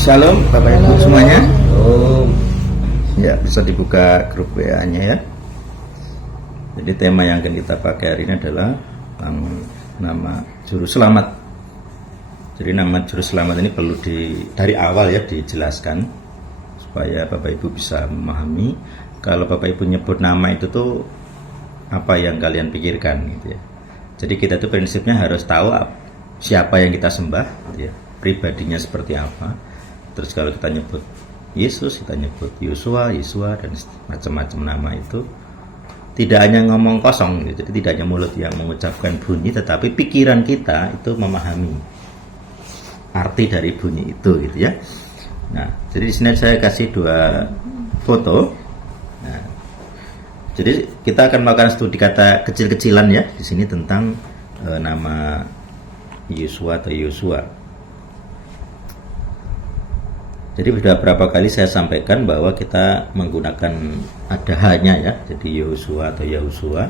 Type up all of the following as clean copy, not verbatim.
Shalom Bapak Ibu semuanya. Ya, bisa dibuka grup WA-nya ya. Jadi tema yang akan kita pakai hari ini adalah nama juru selamat. Jadi nama juru selamat ini perlu dari awal ya dijelaskan supaya Bapak Ibu bisa memahami. Kalau Bapak Ibu nyebut nama itu tuh apa yang kalian pikirkan gitu ya. Jadi kita tuh prinsipnya harus tahu siapa yang kita sembah gitu ya, pribadinya seperti apa. Terus kalau kita nyebut Yesus, kita nyebut Yosua dan macam-macam nama itu tidak hanya ngomong kosong gitu. Jadi tidak hanya mulut yang mengucapkan bunyi, tetapi pikiran kita itu memahami arti dari bunyi itu gitu ya. Nah, jadi di sini saya kasih dua foto. Nah, jadi kita akan melakukan studi kata kecil-kecilan ya di sini tentang nama Yosua atau Yosua. Jadi sudah berapa kali saya sampaikan bahwa kita menggunakan ada hanya ya, jadi Yosua atau Yahusua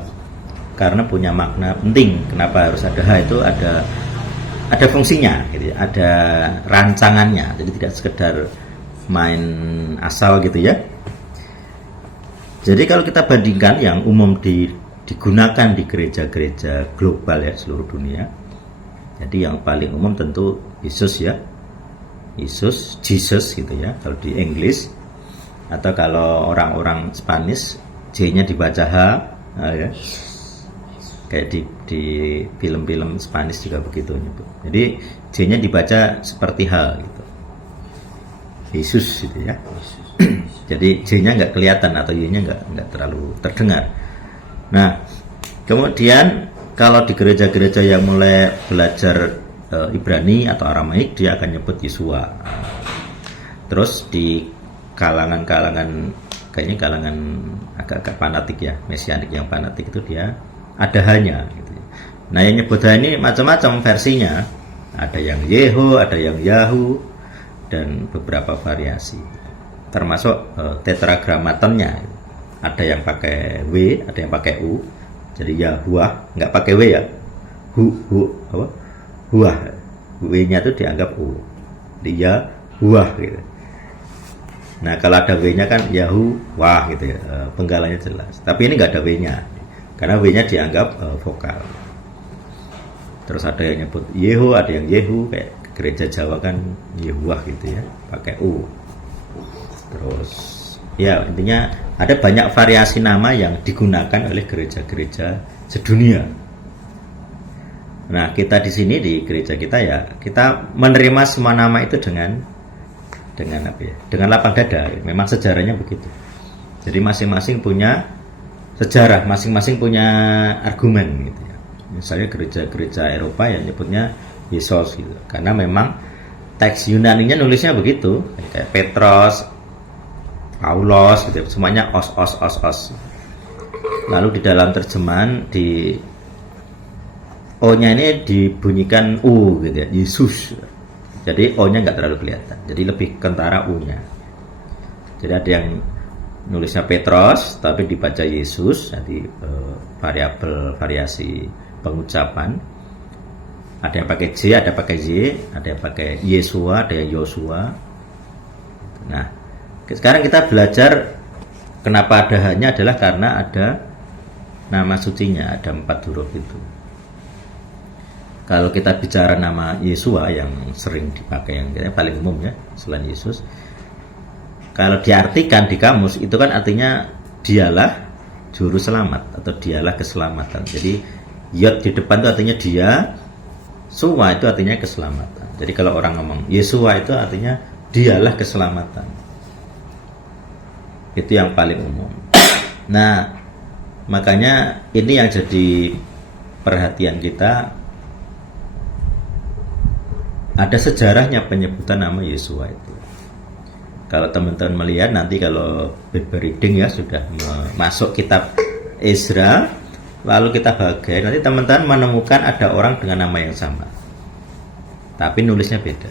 karena punya makna penting. Kenapa harus ada ha? Itu ada fungsinya, gitu ya, ada rancangannya. Jadi tidak sekedar main asal gitu ya. Jadi kalau kita bandingkan yang umum digunakan di gereja-gereja global ya seluruh dunia. Jadi yang paling umum tentu Yesus ya. Yesus, Jesus gitu ya kalau di Inggris, atau kalau orang-orang Spanish J-nya dibaca H ya. Kayak di film-film Spanish juga begitu nyebut. Jadi J-nya dibaca seperti H gitu. Yesus gitu ya. Jadi J-nya nggak kelihatan atau Y-nya nggak terlalu terdengar. Nah, kemudian kalau di gereja-gereja yang mulai belajar Ibrani atau Aramaik, dia akan nyebut Yosua. Terus di kalangan kayaknya kalangan agak-agak fanatik ya, mesianik yang fanatik itu dia ada hanya gitu. Nah, yang nyebut hanya ini macam-macam versinya. Ada yang Yeho, ada yang Yahu, dan beberapa variasi. Termasuk tetragramatonnya. Ada yang pakai W, ada yang pakai U. Jadi Yahuwah nggak pakai W ya. Apa? Huah, W-nya itu dianggap U. Dia huah gitu. Nah, kalau ada W-nya kan Yahuwah gitu ya, penggalannya jelas. Tapi ini nggak ada W-nya, karena W-nya dianggap vokal. Terus ada yang nyebut Yeho, ada yang Yehu, kayak gereja Jawa kan Yehuwah gitu ya, pakai U. Terus ya intinya ada banyak variasi nama yang digunakan oleh gereja-gereja sedunia. Nah, kita di sini di gereja kita ya, kita menerima semua nama itu dengan apa ya? Dengan lapang dada. Memang sejarahnya begitu. Jadi masing-masing punya sejarah, masing-masing punya argumen gitu ya. Misalnya gereja-gereja Eropa yang nyebutnya Yesus gitu. Karena memang teks Yunaninya nulisnya begitu, kayak Petros, Paulos gitu, semuanya os. Lalu di dalam terjemahan di O-nya ini dibunyikan U gitu ya, Yesus. Jadi O-nya nggak terlalu kelihatan. Jadi lebih kentara U-nya. Jadi ada yang nulisnya Petros tapi dibaca Yesus. Jadi variasi pengucapan. Ada yang pakai J, ada pakai Y, ada yang pakai Yesua, ada yang Yosua. Nah, sekarang kita belajar kenapa ada hanya adalah karena ada nama sucinya, ada 4 huruf itu. Kalau kita bicara nama Yesua yang sering dipakai, yang paling umum ya selain Yesus, kalau diartikan di kamus itu kan artinya dialah juru selamat atau dialah keselamatan. Jadi Yod di depan itu artinya dia, Suwa itu artinya keselamatan. Jadi kalau orang ngomong Yesua itu artinya dialah keselamatan. Itu yang paling umum. Nah, makanya ini yang jadi perhatian kita. Ada sejarahnya penyebutan nama Yosua itu. Kalau teman-teman melihat nanti kalau Bible reading ya sudah masuk kitab Ezra, lalu kita bagai nanti teman-teman menemukan ada orang dengan nama yang sama, tapi nulisnya beda.